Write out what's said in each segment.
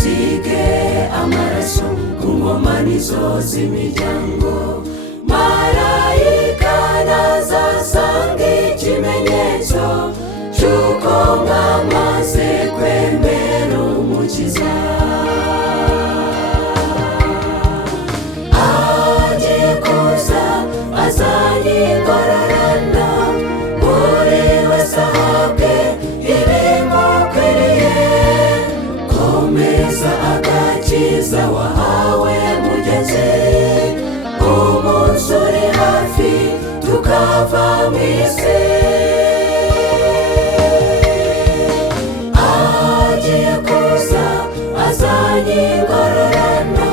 usige amaraso ku nkomanizo z'imiryango. Marayika nazasanga ikimenyetso cy'uko mwamaze kwemera umukiza. Agiye kuza azanye ingororano, buri wese ahabwe ibimukwiriye. Komeza agakiza wahawe mugenzi, umunsi uri hafi tukava mu isi. Agiye kuza azanye ingororano,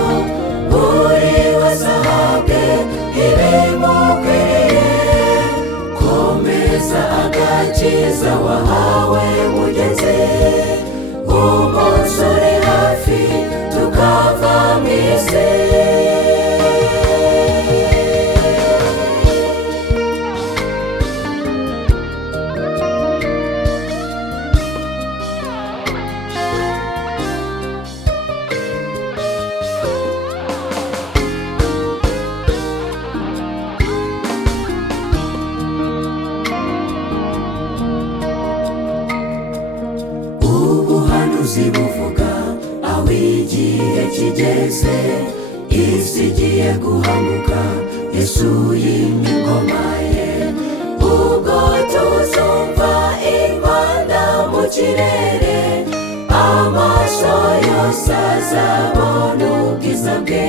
buri wese ahabwe ibimukwiriye. Komeza agakiza wahawe mugenzi, umunsi uri hafi tukava mu isi. Ubuhanuzi buvuga aho igihe kigeze, isi igiye guhanuka, Yesu yimye ingoma ye. Ubwo tuzumva impanda mu kirere, amaso yose azabona ubwiza bwe.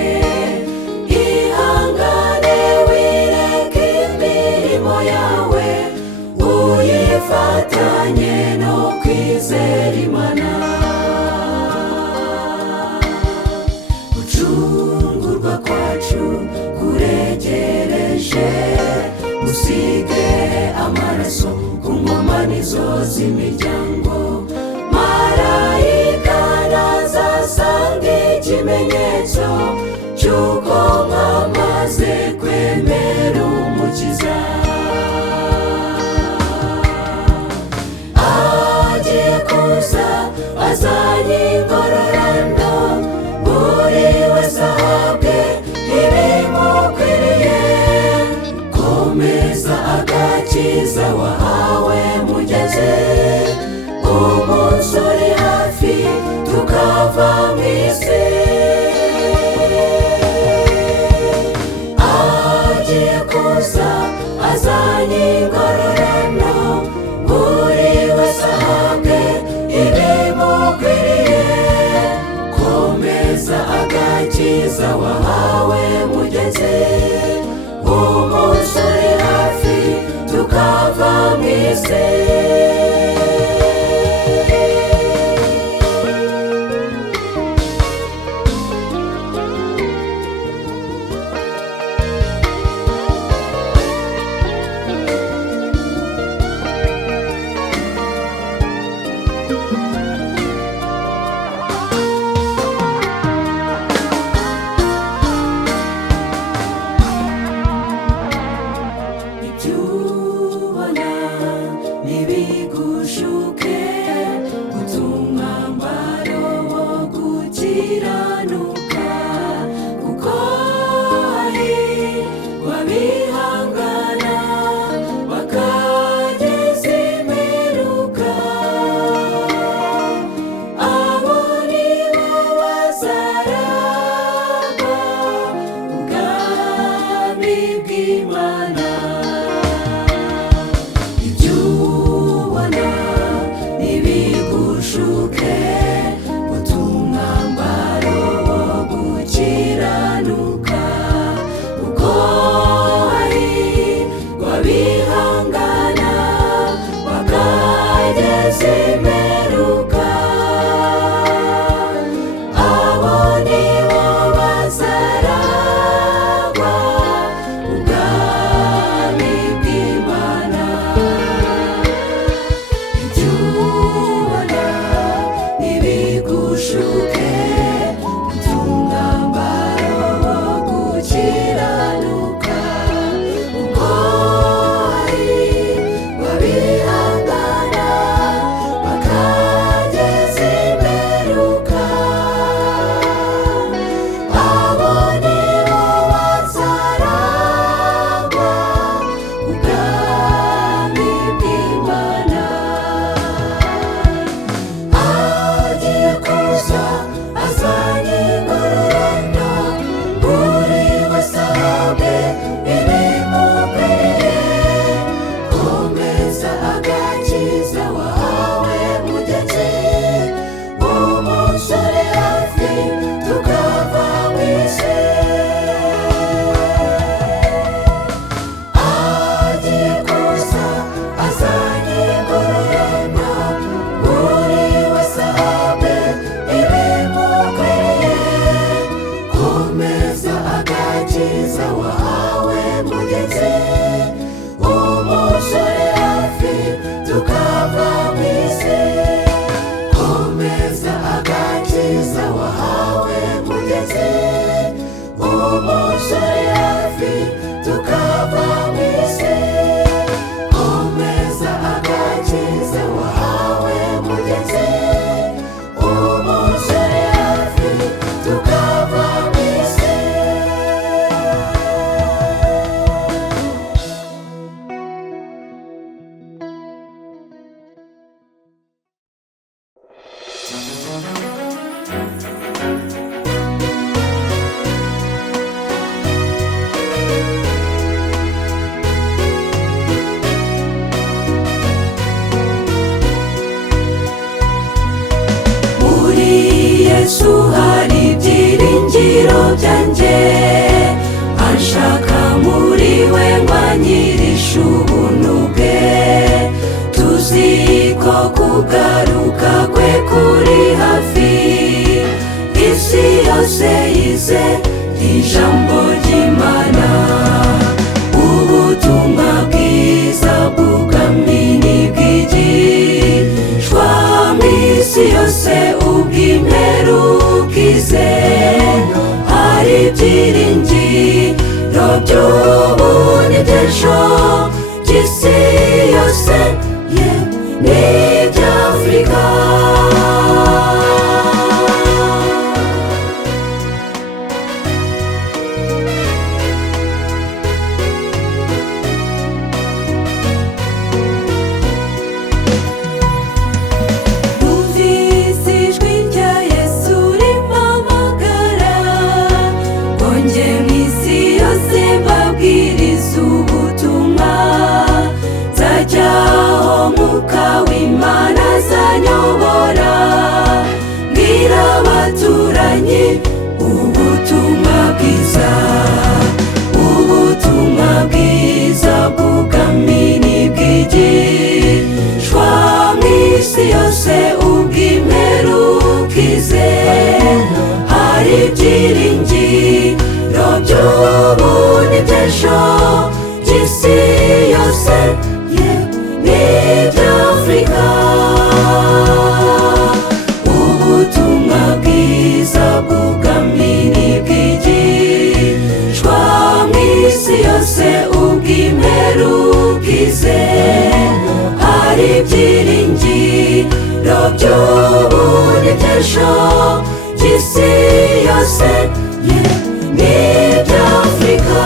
Ihangane wireke imirimo yawe, uyifatanye no kwizera Imana. Gucungurwa kwacu kuregereje, usige amaraso ku nkomanizo z'imiryango. Marayika nazasanga ikimenyetso cy'uko mwamaze kwemera umukiza. Agiye kuza azanye ingororano, buri wese ahabwe ibimukwiriye. Komeza agakiza wahawe mugenzi, umunsi uri hafi tukava mu isi. Agiye kuza azanye ingororano, buri wese ahabwe ibimukwiriye. Komeza agakiza wahawe mugenzi, umunsi uri hafi tukava mu isi. Ibyubona ni agakiza wahawe mugenzi, umusore hafi tukava mu isi. Komeza agakiza wahawe mugenzi, umusore hafi tukava mu isi. Komeza agakiza wahawe mugenzi, umusore hafi tukava mu isi. Muri Yesu hari ibyiringiro byanjye, anshaka muri we nkwanyirisha ubuntu bwe. Tuzi ko kugaruka kwe kuri hafi, isi yose yize ijambo ry'Imana. Ubutumwa bwiza bw'ubwami nibwigishwa mu isi yose, ubw'imperuka ize. Hari ibyiringiro by'ubu n'iby'ejo by'isi yose, n'iby'Afurika. Numvise ijwi rya Yesu rimpamagara, ngo njye mu isi yose mbabwirize ubutumwa. Nzajya aho Mwuka w'Imana azanyobora, mbwira abaturanyi ubutumwa bwiza. Ubutumwa bwiza bw'ubwami nibwigishwa mu isi yose, ubw'imperuka ize. Hari ibyiringiro by'ubu n'iby'ejo by'isi yose, n'iby'Afurika. Ubutumwa bwiza bw'ubwami nibwigishwa mu isi yose, ubw'imperuka ize. Hari ibyiringiro by'ubu n'iby'ejo by'isi yose, n'iby'Afurika.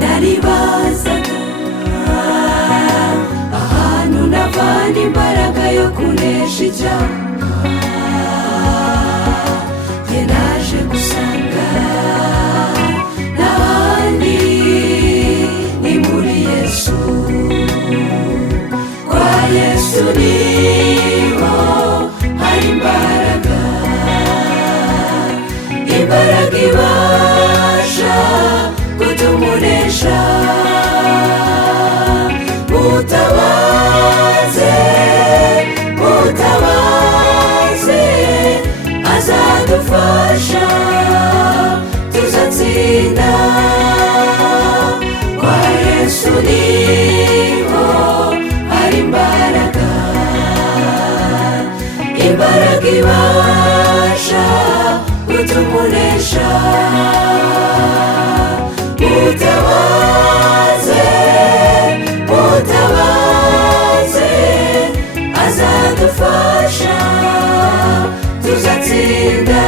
Naribazaga ahantu navana imbaraga yo kunesha icyaha, njye naje gusanga n'ahandi ni muri Yesu. Kwa Yesu niho hari imbaraga, imbaraga ibasha kutumunesha. Mutabaze, mutabaze, azadufasha tuzatsinda. Kwa Yesu niho hari imbaraga, imbaraga ibasha kutumunesha. Mutabaze, mutabaze, azadufasha tuzatsinda.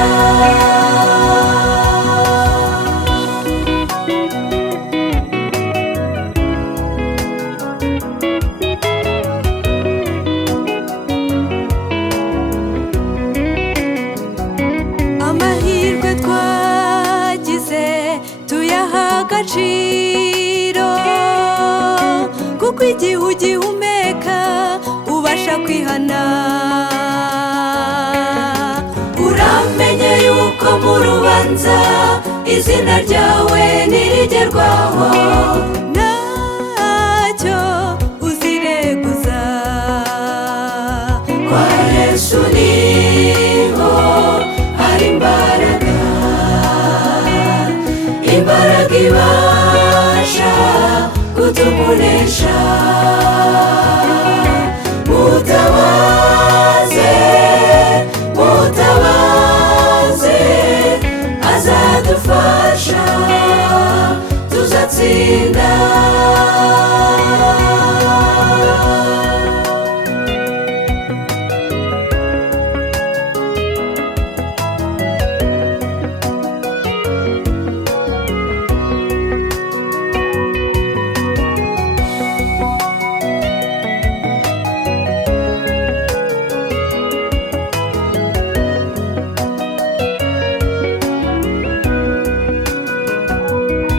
agaciro, kuko igihe ugihumeka ubasha kwihana. uramenye yuko mu rubanza izina ryawe nirigerwaho, ntacyo uzireguza. kwa Yesu niho hari imbaraga, imbaraga ibasha kutumunesha. mutabaze mutabaze azadufasha tuzatsinda.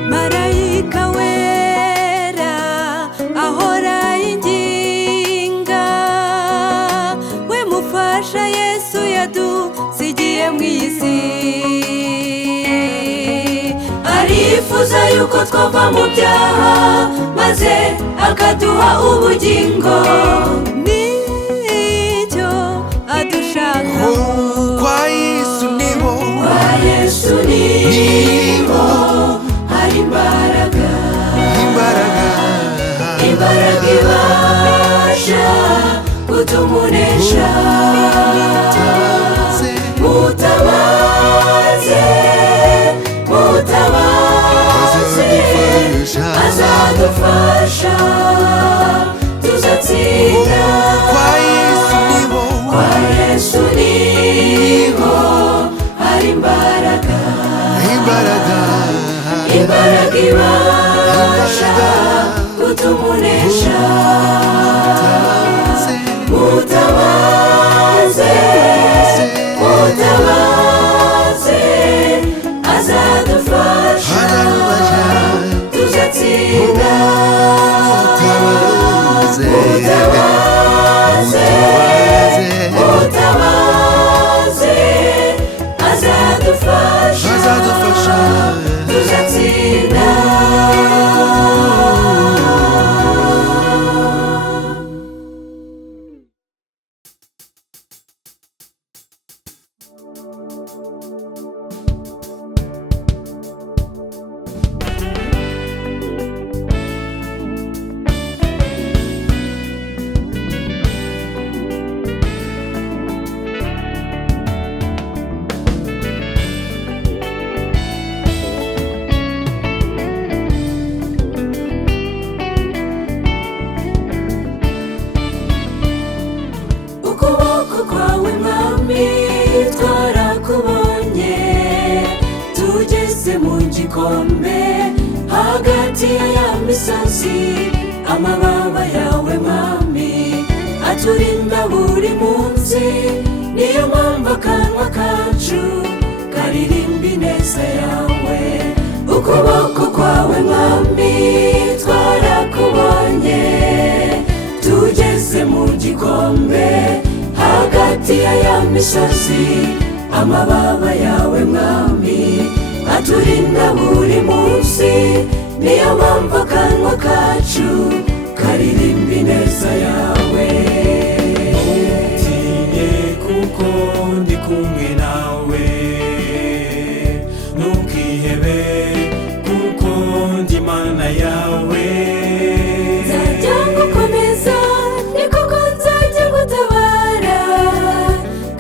Marayika wera ahora yinginga, we mufasha Yesu yadusigiye mu isi. arifuza yuko twava mu byaha maze akaduha ubugingo. nicyo adushakaho. kwa Yesu niho, kwa Yesu niho hari imbaraga, imbaraga imbaraga ibasha kutumunesha. mutabaze mutabaze azadufasha tuzatsinda. kwa Yesu niho, kwa Yesu niho hari imbaraga, imbaraga imbaraga ibasha kutumunesha. mutabaze mutabaze azadufasha tuzatsinda. mutabaze mutabaze azadufasha tuzatsinda. ukuboko kwawe mwami twarakubonye, tugeze mu gikombe hagati ya misozi. amababa yawe mwami aturinda buri munsi, niyo mpamvu akanwa kacu karirimba ineza yawe. ukuboko kwawe mwami twarakubonye, tugeze mu gikombe hagati ya misozi. amababa yawe mwami aturinda buri munsi, niyo mpamvu akanwa kacu karirimba ineza yawe. ntutinye kuko ndi kumwe nawe, ntukihebe kuko ndi Imana yawe. nzajya ngukomeza ni koko nzajya gutabara,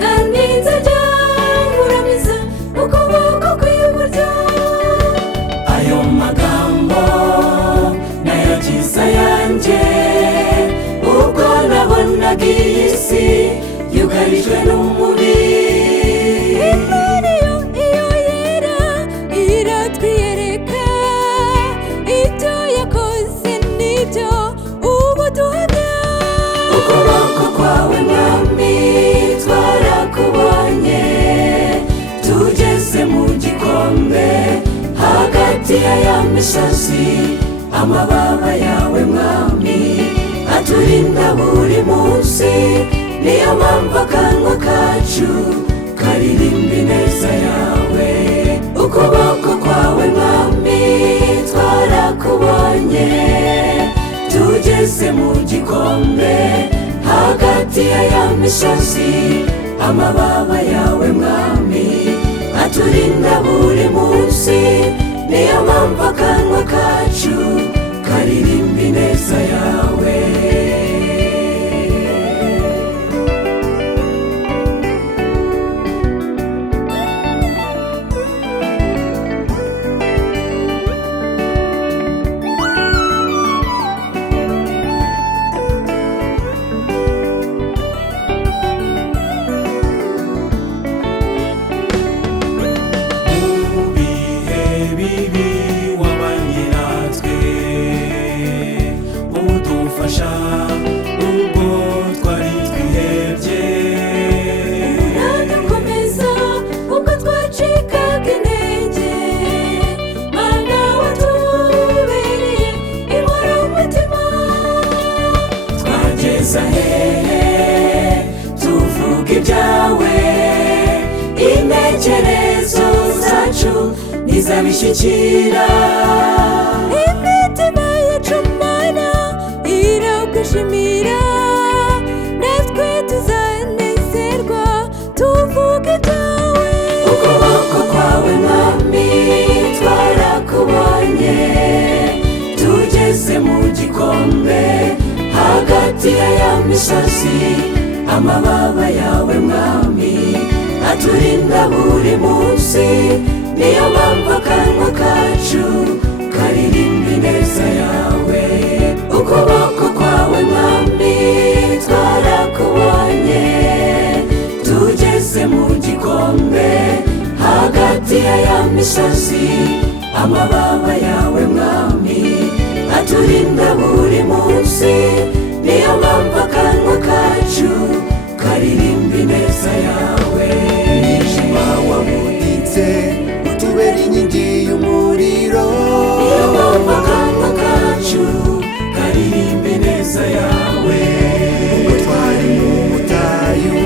kandi nzajya nkuramiza ukuboko kw'iburyo. ayo magambo nayagize ayanjye ubwo nabonaga iyi si yugarijwe n'umubi. Imana iyo yera iratwiyereka, ibyo yakoze nibyo ubu duhamya. ukuboko kwawe mwami twarakubonye, tugeze mu gikombe hagati hagati y'aya misozi amababa yawe mwami aturinda buri munsi niyo mpamvu akanwa kacu karirimba ineza yawe ukuboko kwawe mwami twarakubonye tugeze mu gikombe hagati y'aya misozi amababa yawe mwami aturinda buri munsi niyo mpamvu akanwa kacu karirimba ineza yawe tuvuge ibyawe intekerezo zacu ntizabishyikira imitima yacu mana iragushimira natwe tuzanezerwa tuvuge ibyawe ukuboko kwawe mwami twarakubonye tugeze mu gikombe hagati y'aya misozi amababa yawe mwami aturinda buri munsi niyo mpamvu akanwa kacu karirimba ineza yawe ukuboko kwawe mwami twarakubonye tugeze mu gikombe hagati y'aya misozi amababa yawe mwami aturinda buri munsi niyo mpamvu akanwa kacu karirimba ineza yawe umwijima wabuditse utubera inkingi y'umuriro niyo mpamvu akanwa kacu karirimba ineza yawe ubwo twari mu butayu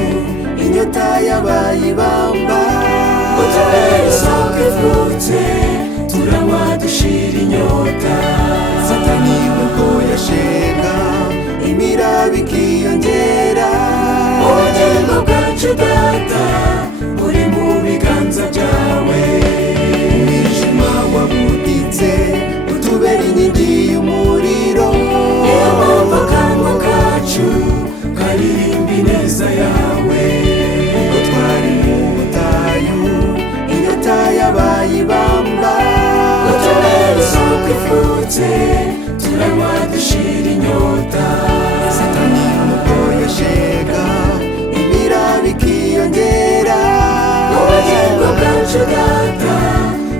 inyota y'abayibamba utubera isoko ivutse turanywa dushira inyota satani ubwo yashenga imiraba ikiyongera ubugingo bwacu data buri mu biganza byawe umwijima wabuditse utubera inkingi y'umuriro niyo mpamvu akanwa kacu karirimba ineza yawe ubwo twari mu butayu inyota y'abayibamba utubera isoko ifutse turanywa dushira inyota satani ubwo yashenga imiraba ikiyongera ubugingo bwacu data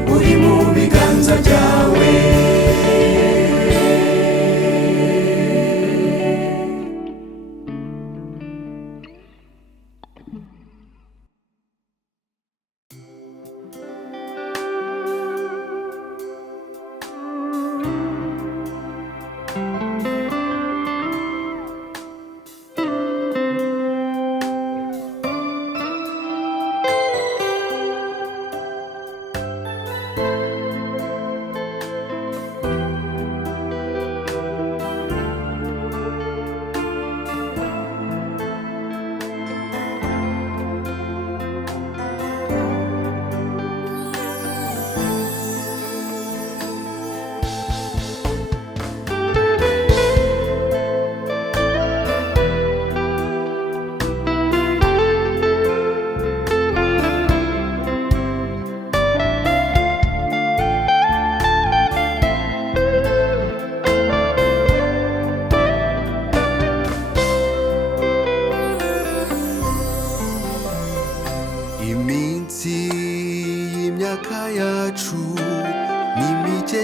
buri mu biganza byawe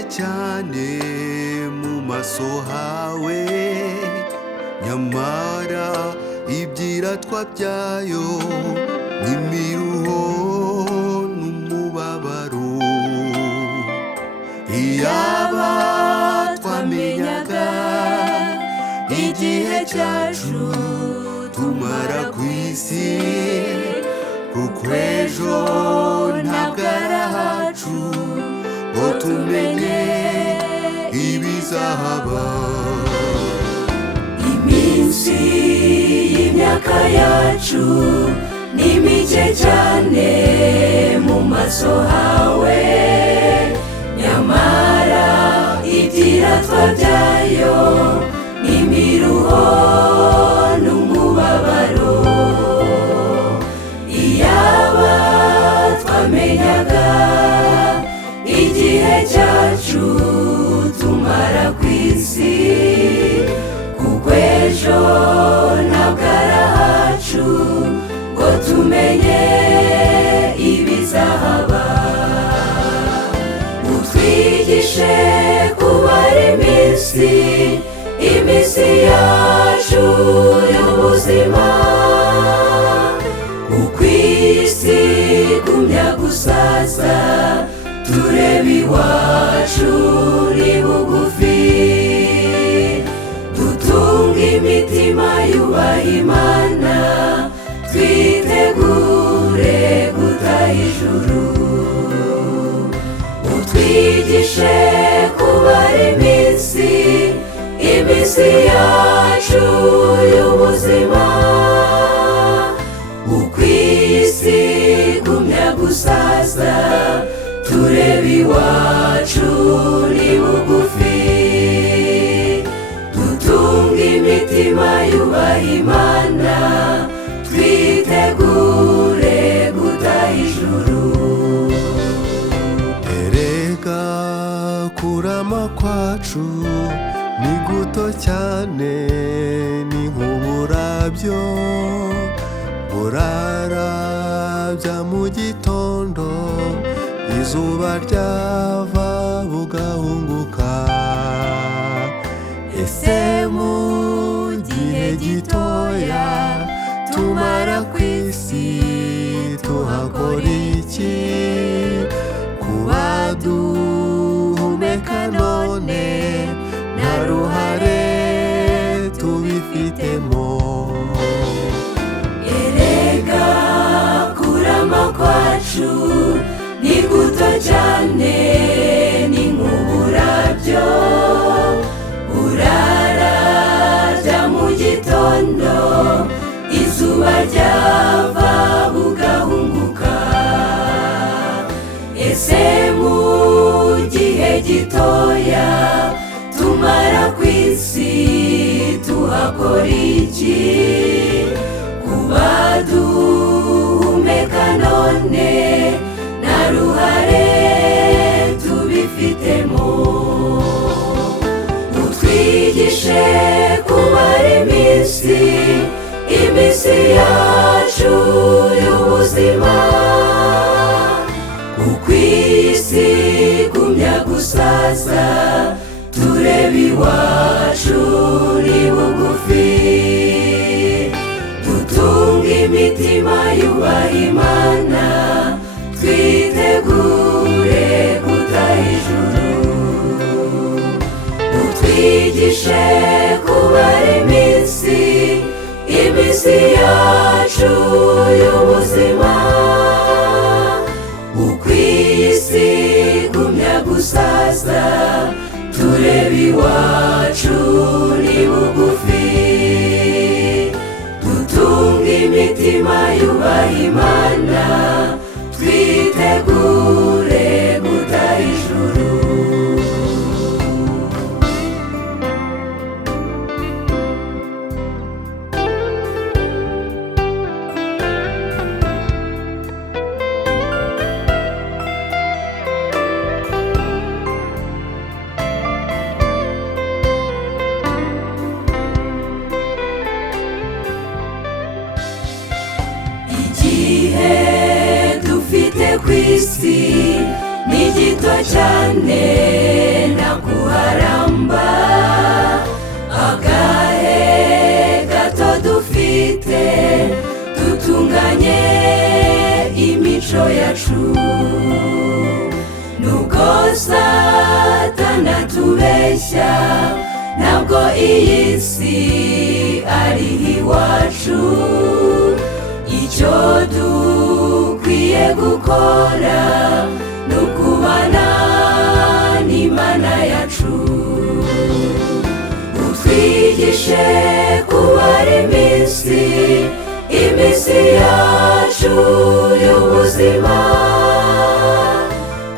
cyane mu maso hawe, nyamara ibyiratwa byayo n'imiruho n'umubabaro. isi kuko ejo ntabwo ari ahacu ngo tumenye ibizahaba. Iminsi y'imyaka yacu ni mike cyane mu maso hawe, nyamara ibyiratwa byayo n'imiruho n'umubabaro. Iyaba twamenyaga igihe cyacu tumara ku isi, kuko ejo ntabwo ari ahacu ngo tumenye ibizahaba. Utwigishe kubara iminsi, iminsi yacu y'ubuzima, uko isi igumya gusaza tureba iwacu ni bugufi. Dutunga imitima yubaha Imana, twitegure gutaha ijuru. Utwigishe kubara iminsi, iminsi yacu y'ubuzima, uko isi igumya gusaza tureba iwacu ni bugufi. Dutunga imitima yubaha Imana, twitegure gutaha ijuru. Erega kurama kwacu ni guto cyane, ni nk'uburabyo burarabya mu gitondo, izuba ryava bugahunguka. Ese mu gihe gitoya tumara ku isi tuhakora iki? Kuba duhumeka none nta ruhare tubifitemo. Erega kurama kwacu ni guto cyane, ni nk'uburabyo burarabya mu gitondo, izuba ryava bugahunguka. Ese mu gihe gitoya tumara ku isi tuhakora iki? Kuba duhumeka none nta ruhare tubifitemo. Utwigishe kubara iminsi, iminsi yacu y'ubuzima, uko isi igumya gusaza tureba iwacu ni bugufi. Dutunga imitima yubaha Imana, twitegure gutaha ijuru. Utwigishe kubara iminsi, iminsi yacu y'ubuzima, uko isi igumya gusaza tureba iwacu ni bugufi. Dutunga imitima yubaha Imana, twitegure gutaha ijuru. Igihe dufite ku isi ni gito cyane, nta kuharamba. Agahe gato dufite dutunganye imico yacu, nubwo Satani atubeshya ntabwo iyi si ari iwacu. icyo dukwiye gukora ni ukubana n'Imana yacu. Utwigishe kubara iminsi yacu y'ubuzima,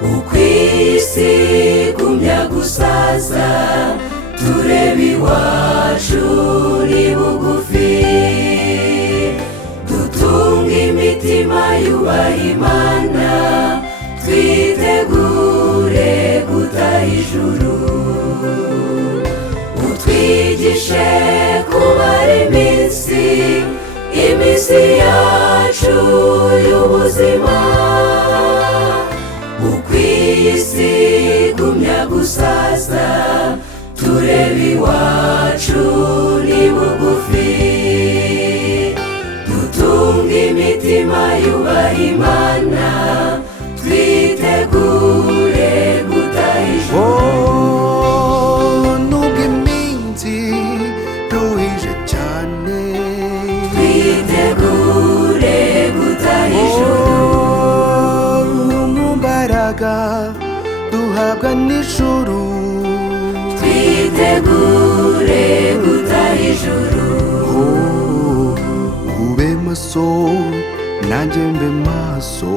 kuko iyi si igumya gusaza, turebe iwacu ni bugufi. Dutunge imitima yubaha Imana, twitegure gutaha ijuru. Utwigishe kubara iminsi yacu y'ubuzima, uko iyi si igumya gusaza, turebe iwacu ni bugufi. Dutunge imitima yubaha Imana, twitegure gutaha ijuru. Nubwo iminsi ruhije cyane, twitegure gutaha ijuru. mu mbaraga duhabwa n'ijuru, twitegure gutaha ijuru. ube maso nanjye mbe maso,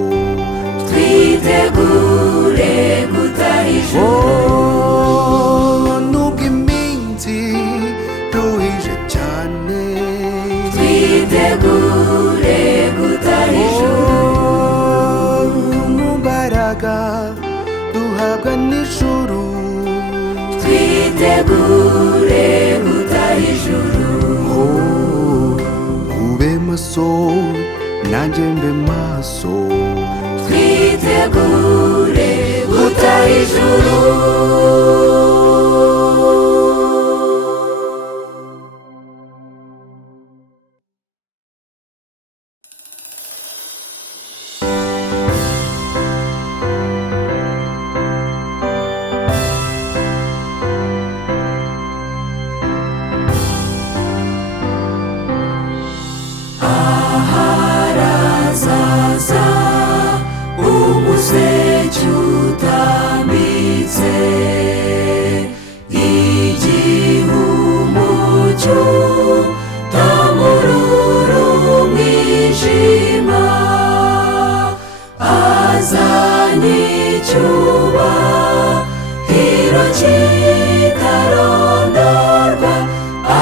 twitegure gutaha ijuru. nubwo iminsi ruhije cyane, twitegure gutaha ijuru. mu mbaraga duhabwa n'ijuru, twitegure gutaha ijuru. ube maso nanjye mbe maso, twitegure gutaha ijuru. Aharazaza umuseke utambitse, igihe umucyo utamurura umwijima, azanye icyubahiro kitarondorwa,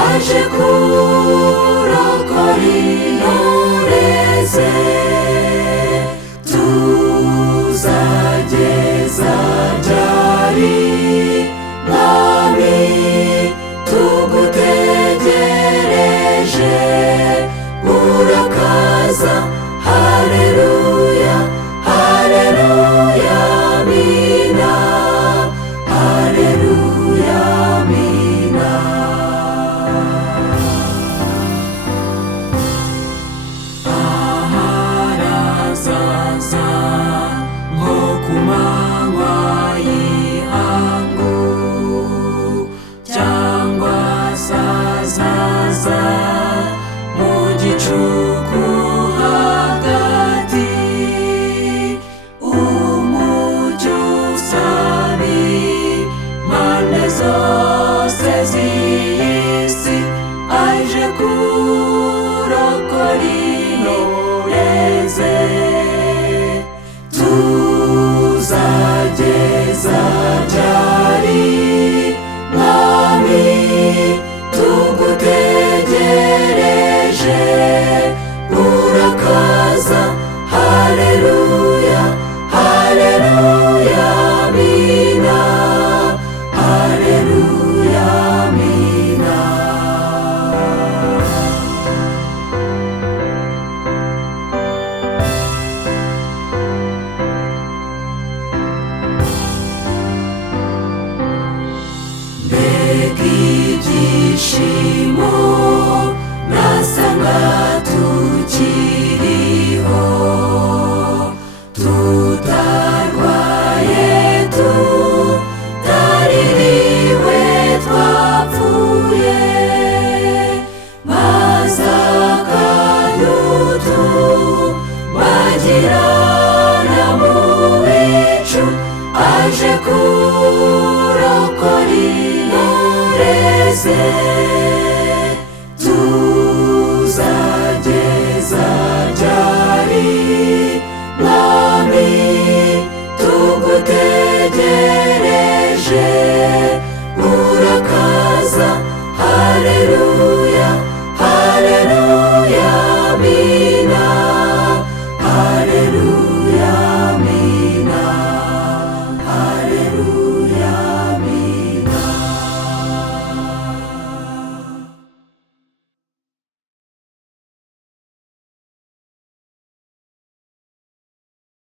aje kurokora intore ze. Tuzageza ryari mwami tugutegereje, urakaza. Haleluya, haleluya, amina. Haleluya, amina. Aharazaza nko ku manywa y'ihangu, cyangwa sazaza mu gicuku hagati. Umucyo usabi impande zose z'iyi si, aje kurokora intore ze. Tuzageza ryari mwami tugutegereje, urakaza. Haleluya, haleluya, amina. Haleluya, amina. Mbega ibyishimo nasanga tukiriho, tutarwaye, tutaririwe, twapfuye, maze akadutunga abagirana mu bicu aje kurokora intore ze